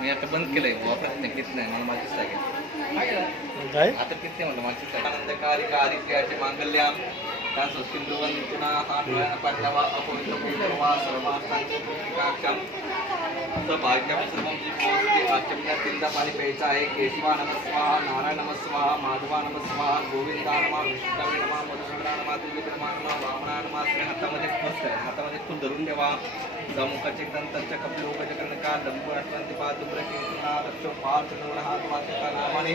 मी आता बंद केलंय वापरत नाही किती नाही मला माहितीच लागेल काय. आता किती म्हणलं मागची काय आनंदकारी कारी क्रियाचे मांगल्याम. त्या सुस्किंद्रवंतना हा डोळ्यानं पाडल्यावा अपवित्र पवित्रवा सर्वार्थांकाक्षम असं भाग्यम सर्वम जी पोहोचते आचमण्यात तीनदा पाणी प्यायचं आहे. केशवा नमस्वाहा नारायण नमस्वाहा माधवा नमस्वाहा गोविंदा नमा विष्णवे नमा मधुसूदना नमा तुझ्या नमा वामना नमा हातामध्ये फस आहे. हातामध्ये फुल धरून ठेवा. कपडे दंतरच्या कपलोकचे कर्णका लंबू अटवंती पादुब्र कीर्तना रक्ष पार चंद्र हात वाचका नामाने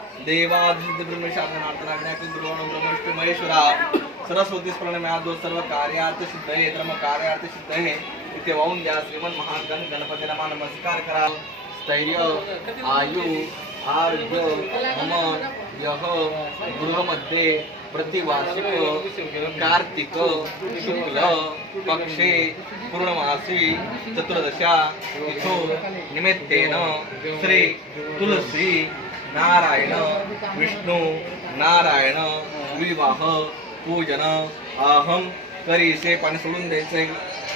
श्री महेश्वरा सरस्वती सर्व कार्यार्थ सिद्ध हे धर्म कार्यार्थ सिद्ध हे इथे वाहून द्या श्रीमन महागण गणपती नमा नमस्कार करा स्थैर्य आयु आरोग्य मम यह गृहमध्ये प्रतिवार्षिक कार्तिक शुक्ल पक्षे पूर्णमासी चतुर्दशा तिथो निमित्तेन श्री तुलसी नारायण विष्णू नारायण विवाह पूजन अहम करीसे पाणी सोडून द्यायचे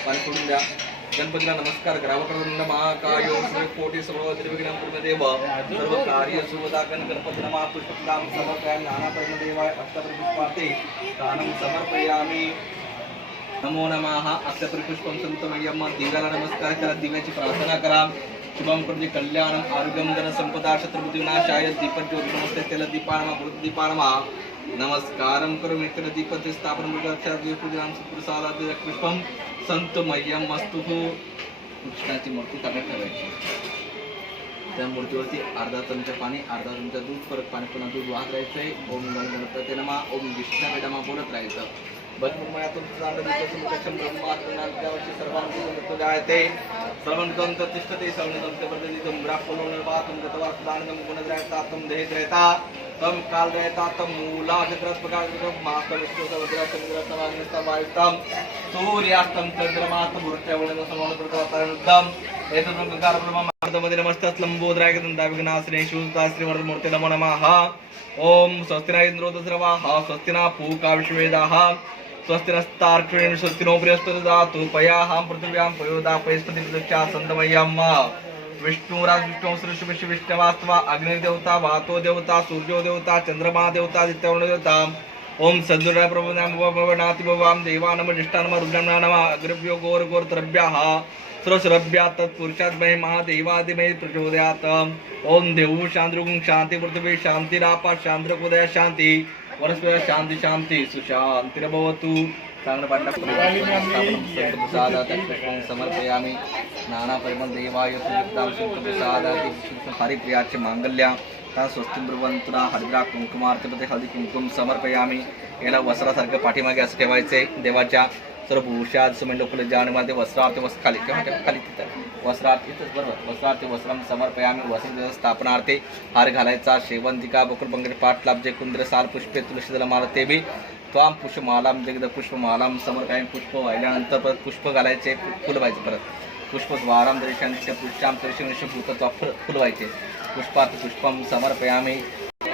पाणी सोडून द्या. गणपतीला नमस्कार. करा वक्रतुंड महाकायो कोटी सर्व त्रिविघ्नं पूर्णदेव सर्व कार्य सुवदाकन गणपती नमा. पुष्पदाम समर्पयामि. नाना देवाय अष्टप्रपुष्पाते दानं समर्पयामि. नमो नमः. अक्षत्रपुष्पं संतमय्यम दिव्याला नमस्कार करा. दिव्याची प्रार्थना करा. शुभम प्रति कल्याणम. आरोग्यम धन संपदा शत्रुबुद्धी विनाशाय दीपक नमस्ते तेल दीपानमा दीपानमा नमस्कारम करो मित्र दीपते स्थापन मृगाक्षा पूजनाम सुप्रसादाद पुष्पम संतमय्यम मस्तु कृष्णाची मूर्ती ताब्यात ठेवायची त्या मूर्तीवरती अर्धा चमचा पाणी अर्धा चमचा दूध परत पाणी पुन्हा दूध वाहत राहायचंय. ओम गण गणपती नमा. ओम विष्णा वेदमा बोलत राहायचं. बलमुमयातून तिष्ठते. सर्वंतंत पद्धतीतून ब्राह्मणो निर्वातुम गतवासुदानंदम गुणद्रयता तम देहद्रयता तम कालद्रयता तम मूलाजग्रत प्रकाशम मास्त विष्णु समुद्र समुद्र समाग्नस्ता वायुतम सूर्यास्तम चंद्रमास्त भूरत्यवण समवण प्रकाशम एतत् प्रकार ब्रह्मार्धमध्ये नमस्तस् लंबोदराय दंताविघ्नाश्री शिवता श्रीवर्धमूर्ती नमो नमः ओम स्वस्ति न इंद्रो दस्रवाः स्वस्ति न पूका विश्वेदाः स्वस्ति नस्तार्क्ष्णेन स्वस्ति नो बृहस्पतिदातु पयाहां पृथिव्यां पयोदा पयस्पति प्रदक्षा सन्दमय्यम् विष्णुराज विष्णु श्री विष्णु विष्णवास्तवा अग्निदेवता वातो देवता सूर्यो देवता चंद्रमा देवता आदित्यवर्ण देवता ओम सद्गुणा प्रभुनाति भवाम देवा नम ज्येष्ठा नम अग्रभ्यो घोर घोर तरभ्याः सरसरभ्या तत्पुरुषात्महे महादेवादिमये प्रचोदयात्. ओम देवु शांतिरुगुं शांती पृथ्वी शांतिरापा शांतिरकोदया शांती वनस्पती शांती शांती सुशांतिरभवतु. समर्पयामी नाना परिमल देवाय सुयुक्तां शुक्लप्रसादाति हरिप्रियाचे मांगल्या त्या स्वस्ती ब्रुवंतुना हरिद्रा कुंकुमार्चपते हळदी कुंकुम समर्पयामी याला वस्त्रासारखं पाठीमागे असं ठेवायचंय देवाच्या सर्व भूषात सुमेंड फुले जाणीमध्ये वस्त्रार्थ वस्त्र खाली किंवा खाली तिथं. वस्त्रार्थ इथंच बरोबर. वस्त्रार्थ वस्त्रम समर्पयामी वस्त्र स्थापनार्थे हार घालायचा. शेवंतिका बकुल पंकज पाठ लाभजे कुंद्र साल पुष्पे तुळशी दल माला ते बी. त्वाम पुष्पमालाम जगद पुष्पमालाम काय पुष्प वाहिल्यानंतर परत पुष्प घालायचे फुल व्हायचे परत. पुष्पद्वाराम दर्शनस्य पुष्पाम दर्शन भूतत्वा फुल फुल व्हायचे. पुष्पात पुष्पम समर्पयामी.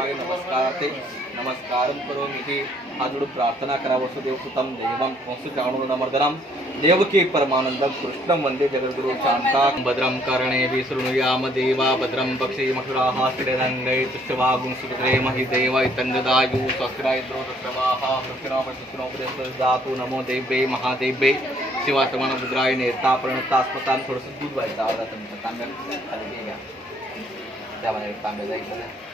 नमस्कार ते नमस्कारं करोमि. इति हाजुडु प्रार्थना करा वसुदेव सुतं देवं. कंसुचाणुरमर्दनं देवकी परमानन्दं. कृष्णं वन्दे जगद्गुरु शान्ता. भद्रं कर्णे शृणुयाम देवा. भद्रं पक्षी मसुराः स्थिररङ्गै तुष्टवागुं सुपुत्रे महि देव. इतन्ददायु स्वस्तिरा इन्द्रो तत्रवाः दातु नमो देव्ये महादेव्ये. शिवासमान रुद्राय नेता प्रणतास्पतां थोडंसं दूध व्हायचं अर्धा चमचा तांब्या खाली घ्या. त्यामध्ये तांब्या जायचं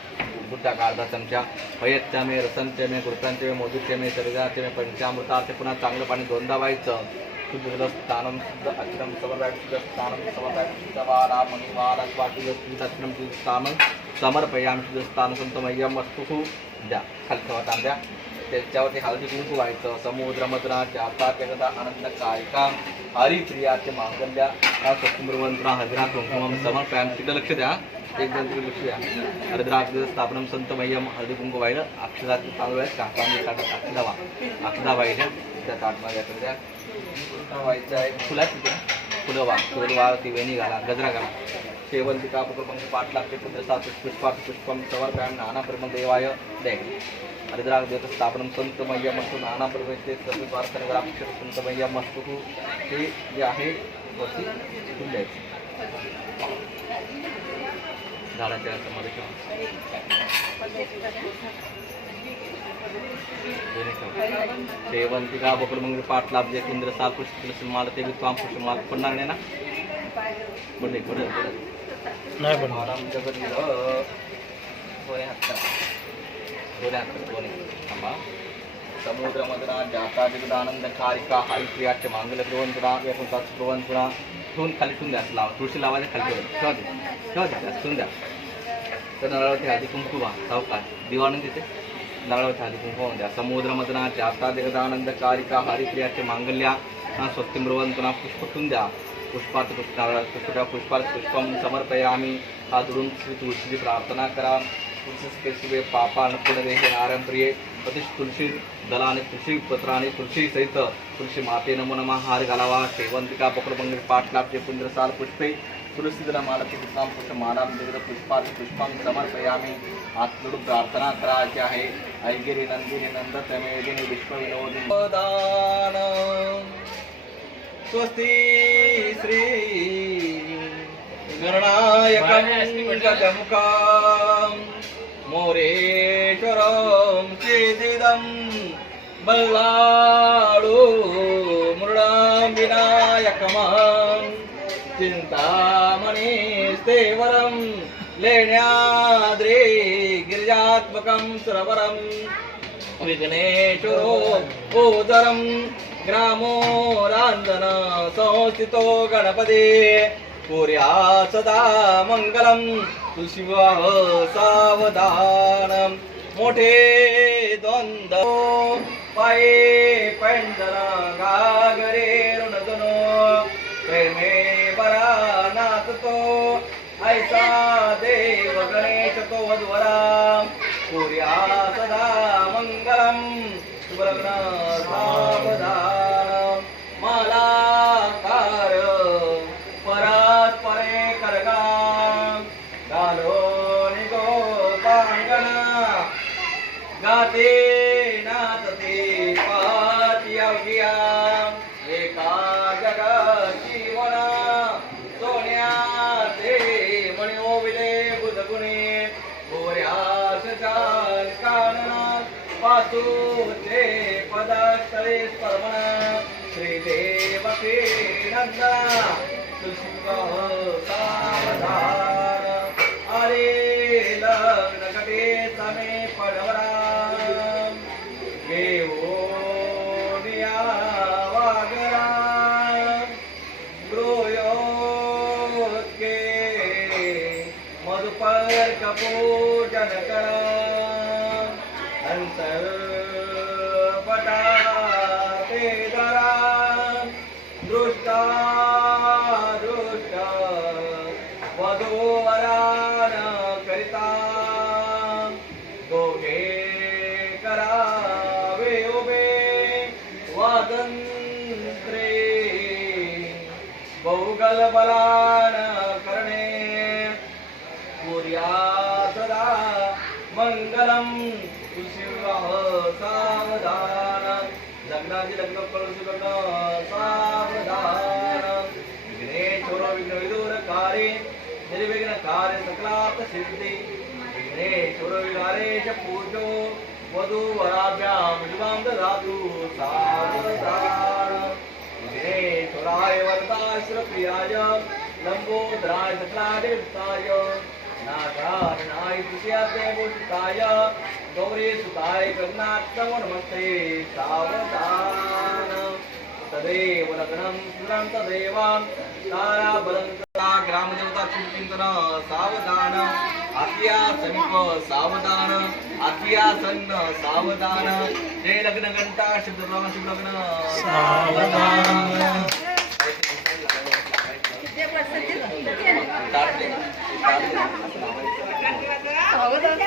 बुद्धा का अर्धा चमचा. पयतच्या मे रसनचे मे गुरुतांचे मे मोदूचे पुन्हा चांगलं पाणी दोनदा व्हायचं. शुद्ध शुद्ध शुद्ध अक्षरम समर्पय शुद्ध स्थानं समर्पय शुद्ध वारा मणिवारा स्थानं समर्पयाम शुद्ध स्थान संतमय्यम वस्तु द्या. खाली ठेवा तांब्या. त्याच्यावरती हळदी कुंकू व्हायचं समुद्र मधुरा जाता जगदा आनंद कायका हरिप्रियाचे मांगल्या हा हजरा हरिद्रा कुंकुमम समर्पयाम. तिकडे लक्ष द्या. एक दोन तिकडे लक्ष द्या. हरिद्रा स्थापनम संत मह्यम हळदी कुंकू व्हायला. अक्षरात चालू आहे काकांनी काढत अक्षदा अक्षदा व्हायच्या त्या ताटमध्ये द्या. व्हायचं आहे. फुला तिथे. फुलं वा फुलं वा ती वेणी घाला. गजरा घाला. शेवंतिका पुष्पंग पाठ लागते. पुत्र सात पुष्पा पुष्पम सवर पॅम नाना प्रम देवाय दे हरिद्राग देवत स्थापनम संत मय्या मस्तू नाना प्रवेशते सर्व प्रार्थनेवर अक्षर संत मय्या मस्तू हे जे आहे वरती ठेवून द्यायचं. झाडाच्या मध्ये ठेवा. शेवंतिका बकुल मंगळ पाठ लाभजे कुंद्र साल पुष्प माल ते विद्वान पुष्प माल पडणार नाही ना? पडले नाही पण आमच्या घरी दोन्ही हात थांबा समुद्र मधुरा जाता जगद कारिका हरी प्रियाचे मांगल प्रवंतुरा व्यकुंतात प्रवंतुरा ठेवून खाली ठेवून द्या लावा तुळशी लावायला खाली ठेवून ठेवा दे ठेवा द्या ठेवून द्या तर नळावरती हळदी कुंकू वा सावकार दिवाणून तिथे नळावरती हळदी कुंकू होऊन द्या समुद्र मधुरा जाता जगदानंद कारिका हरिप्रियाचे मांगल्या स्वस्ती मृवंतना पुष्प ठेवून द्या पुष्पात पुष्पा पुष्पा पुष्पात समर्पया आम्ही हा जोडून श्री तुळशीची प्रार्थना करा अन्नपूर्ण हे नारायण प्रिय अतिश तुळशी दला आणि तुळशी पत्र आणि तुळशी सहित तुळशी माते नमो नमा हार घालावा. शेवंतिका पकडबंग पाठ लाभचे पुंद्र साल पुष्पे. तुळशी दला मालती पुष्पाम पुष्प देवद पुष्पात पुष्पम समर्पयामी. हात जोडून प्रार्थना करायची आहे. ऐगिरी नंदिनी नंद तमेदिनी विश्व विनोदिनी स्वस्ति श्री गणनायकं गजमुखां मोरेश्वरं चेदिदं बल्लाडो मृणां विनायकमां चिन्तामणिस्तेवरं लेण्याद्रे गिरिजात्मकं सुरवरं विघ्नेश्वरो ओदरं ग्रामो राञ्जन संस्थितो गणपते पुर्या सदा मङ्गलम् तुशिवाह सावधान. मोठे द्वन्द्व पाये पैंजन गागरे ऋणधनो. प्रेमे बरा नाचतो ऐसा देव गणेश तो वधवरा सूर्या सदा मङ्गलं सुवर्ण पासूचे पदास्थळे स्पर्मणा श्रीदेव नंदा तुलसीगाह सावधान अरे लग्न कटे समे पडवरा। घेऊनिया वागरा। गृहोत्के मधुपर कपूजन करा। अंतर पटा ते दरा दृष्टा दृष्ट वधूवरान करिता दोघे करावे उभे वादंत्रे बहुगल बला करणे पुर्या सदा मंगलम शिवाह सावधान लग्नाची लग्न कळसु लग्न सावधान विघ्नेश्वर विघ्न विदूर कार्य निर्विघ्न कार्य सकलात सिद्धी विघ्नेश्वर विघारेश पूजो वधू वराभ्याम शुभाम ददातु सावधान विघ्नेश्वराय वरदाश्र प्रियाय लंबोदराय सकलादेवताय नागारणाय तुष्याते भूषिताय गौरी सुताय गगनाथ नमस्ते सावधान तदेव लग्नं सुरं तदेव ताराबलं ग्रामदेवता चिंतन सावधान आतिया समीप सावधान आतिया सन्न सावधान जय लग्न घंटा शुभ लग्न शुभ लग्न सावधान. सावधान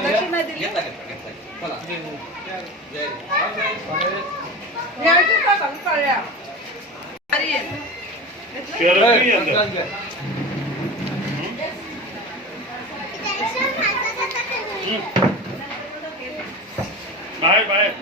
दक्षिणा दिली घेतला का सांग काळ्या अरे બાય બાય.